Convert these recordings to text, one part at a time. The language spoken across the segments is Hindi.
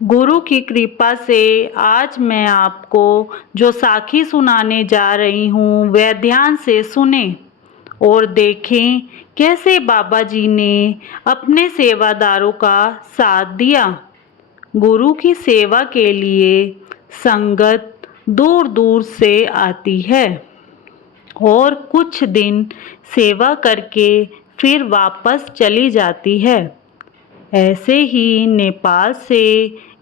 गुरु की कृपा से आज मैं आपको जो साखी सुनाने जा रही हूँ वह ध्यान से सुने और देखें कैसे बाबा जी ने अपने सेवादारों का साथ दिया। गुरु की सेवा के लिए संगत दूर दूर से आती है और कुछ दिन सेवा करके फिर वापस चली जाती है। ऐसे ही नेपाल से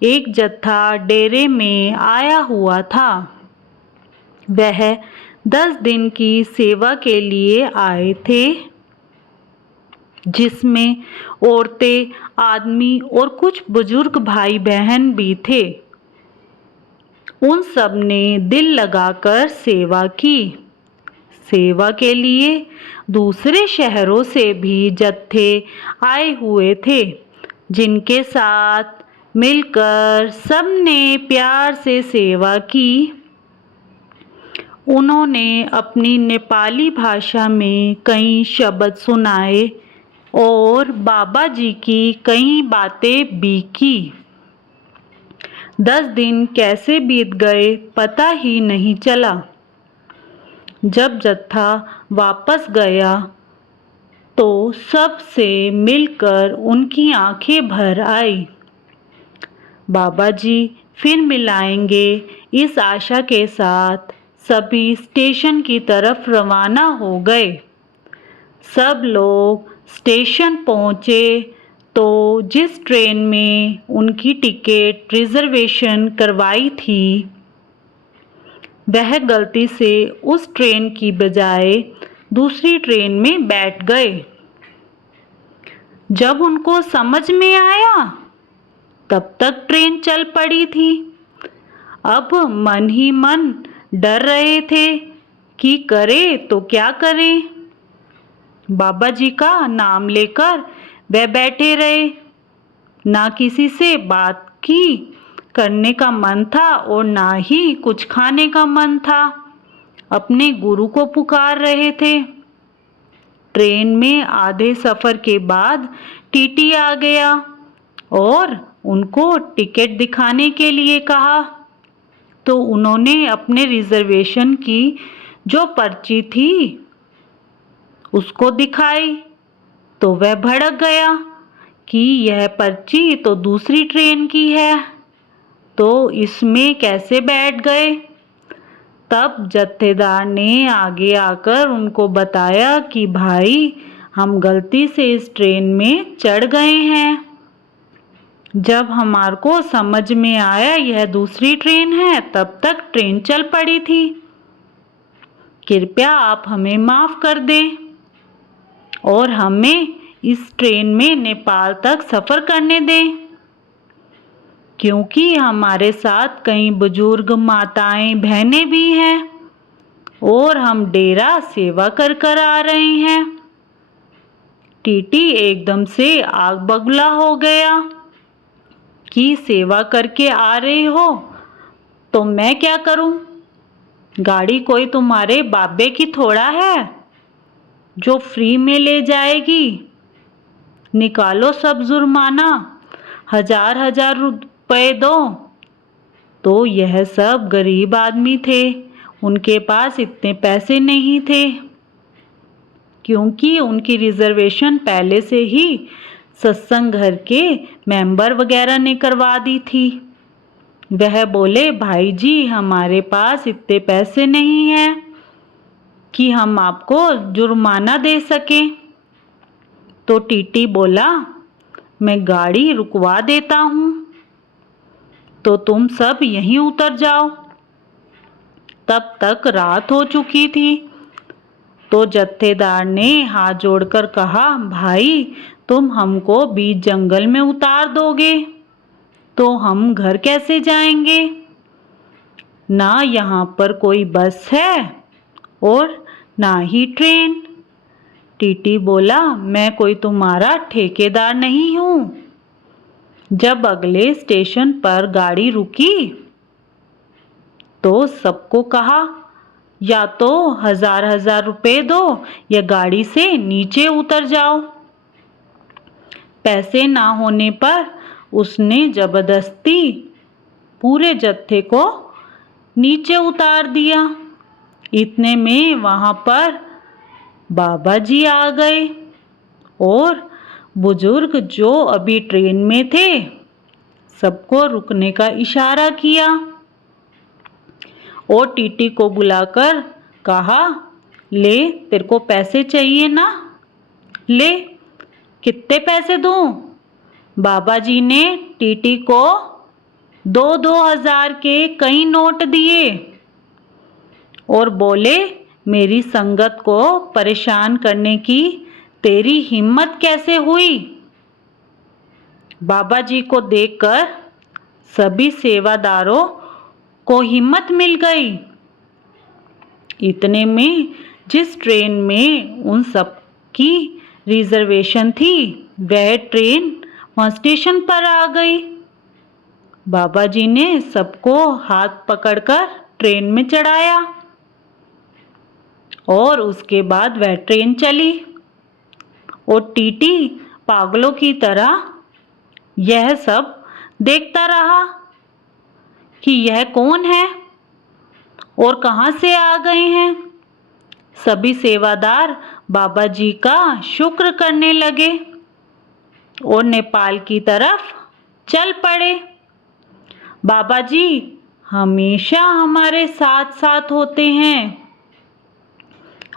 एक जत्था डेरे में आया हुआ था। वह 10 दिन की सेवा के लिए आए थे, जिसमें औरतें, आदमी और कुछ बुजुर्ग भाई बहन भी थे। उन सब ने दिल लगाकर सेवा की। सेवा के लिए दूसरे शहरों से भी जत्थे आए हुए थे, जिनके साथ मिलकर सबने प्यार से सेवा की। उन्होंने अपनी नेपाली भाषा में कई शब्द सुनाए और बाबा जी की कई बातें भी की। 10 दिन कैसे बीत गए पता ही नहीं चला। जब जत्था वापस गया तो सबसे मिलकर उनकी आंखें भर आई। बाबा जी फिर मिलाएंगे, इस आशा के साथ सभी स्टेशन की तरफ रवाना हो गए। सब लोग स्टेशन पहुंचे तो जिस ट्रेन में उनकी टिकट रिजर्वेशन करवाई थी, वह गलती से उस ट्रेन की बजाय दूसरी ट्रेन में बैठ गए। जब उनको समझ में आया तब तक ट्रेन चल पड़ी थी। अब मन ही मन डर रहे थे कि करे तो क्या करें। बाबा जी का नाम लेकर वे बैठे रहे। ना किसी से बात की करने का मन था और ना ही कुछ खाने का मन था। अपने गुरु को पुकार रहे थे। ट्रेन में आधे सफर के बाद टीटी आ गया और उनको टिकट दिखाने के लिए कहा। तो उन्होंने अपने रिजर्वेशन की जो पर्ची थी उसको दिखाई तो वह भड़क गया कि यह पर्ची तो दूसरी ट्रेन की है, तो इसमें कैसे बैठ गए। तब जत्थेदार ने आगे आकर उनको बताया कि भाई, हम गलती से इस ट्रेन में चढ़ गए हैं। जब हमारे को समझ में आया यह दूसरी ट्रेन है, तब तक ट्रेन चल पड़ी थी। कृपया आप हमें माफ कर दें और हमें इस ट्रेन में नेपाल तक सफर करने दें, क्योंकि हमारे साथ कई बुजुर्ग माताएं बहनें भी हैं और हम डेरा सेवा कर कर आ रहे हैं। टीटी एकदम से आग बबूला हो गया कि सेवा करके आ रहे हो तो मैं क्या करूं। गाड़ी कोई तुम्हारे बाबे की थोड़ा है जो फ्री में ले जाएगी। निकालो सब जुर्माना, 1000 रुपए दो। तो यह सब गरीब आदमी थे, उनके पास इतने पैसे नहीं थे, क्योंकि उनकी रिजर्वेशन पहले से ही सत्संग घर के मेंबर वगैरह ने करवा दी थी। वह बोले, भाई जी, हमारे पास इतने पैसे नहीं हैं कि हम आपको जुर्माना दे सकें। तो टीटी बोला, मैं गाड़ी रुकवा देता हूँ, तो तुम सब यहीं उतर जाओ। तब तक रात हो चुकी थी। तो जत्थेदार ने हाथ जोड़कर कहा, भाई, तुम हमको बीच जंगल में उतार दोगे तो हम घर कैसे जाएंगे। ना यहाँ पर कोई बस है और ना ही ट्रेन। टीटी बोला, मैं कोई तुम्हारा ठेकेदार नहीं हूँ। जब अगले स्टेशन पर गाड़ी रुकी तो सबको कहा, या तो 1000 रुपए दो या गाड़ी से नीचे उतर जाओ। पैसे ना होने पर उसने जबरदस्ती पूरे जत्थे को नीचे उतार दिया। इतने में वहां पर बाबा जी आ गए और बुजुर्ग जो अभी ट्रेन में थे सबको रुकने का इशारा किया और टीटी को बुलाकर कहा, ले तेरे को पैसे चाहिए ना, ले कितने पैसे दूं? बाबा जी ने टीटी को 2-2 हजार के कई नोट दिए और बोले, मेरी संगत को परेशान करने की तेरी हिम्मत कैसे हुई? बाबा जी को देखकर सभी सेवादारों को हिम्मत मिल गई। इतने में जिस ट्रेन में उन सब की रिजर्वेशन थी वह ट्रेन वहां स्टेशन पर आ गई। बाबा जी ने सबको हाथ पकड़कर ट्रेन में चढ़ाया और उसके बाद वह ट्रेन चली और टीटी पागलों की तरह यह सब देखता रहा कि यह कौन है और कहां से आ गए हैं। सभी सेवादार बाबा जी का शुक्र करने लगे और नेपाल की तरफ चल पड़े। बाबा जी हमेशा हमारे साथ साथ होते हैं,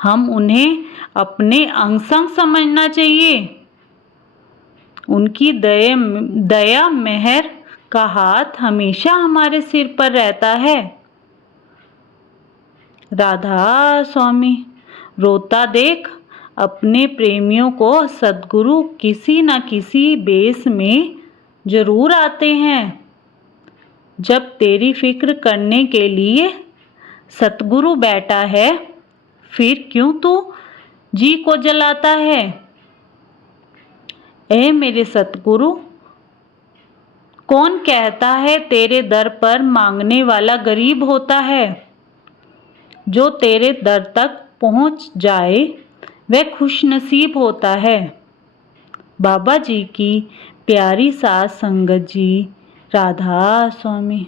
हम उन्हें अपने अंग संग समझना चाहिए। उनकी दया मेहर का हाथ हमेशा हमारे सिर पर रहता है। राधा स्वामी, रोता देख अपने प्रेमियों को सद्गुरु किसी न किसी बेस में जरूर आते हैं। जब तेरी फिक्र करने के लिए सतगुरु बैठा है फिर क्यों तू जी को जलाता है? ए मेरे सतगुरु, कौन कहता है तेरे दर पर मांगने वाला गरीब होता है? जो तेरे दर तक पहुंच जाए वह खुशनसीब होता है। बाबा जी की प्यारी सास संगत जी, राधा स्वामी।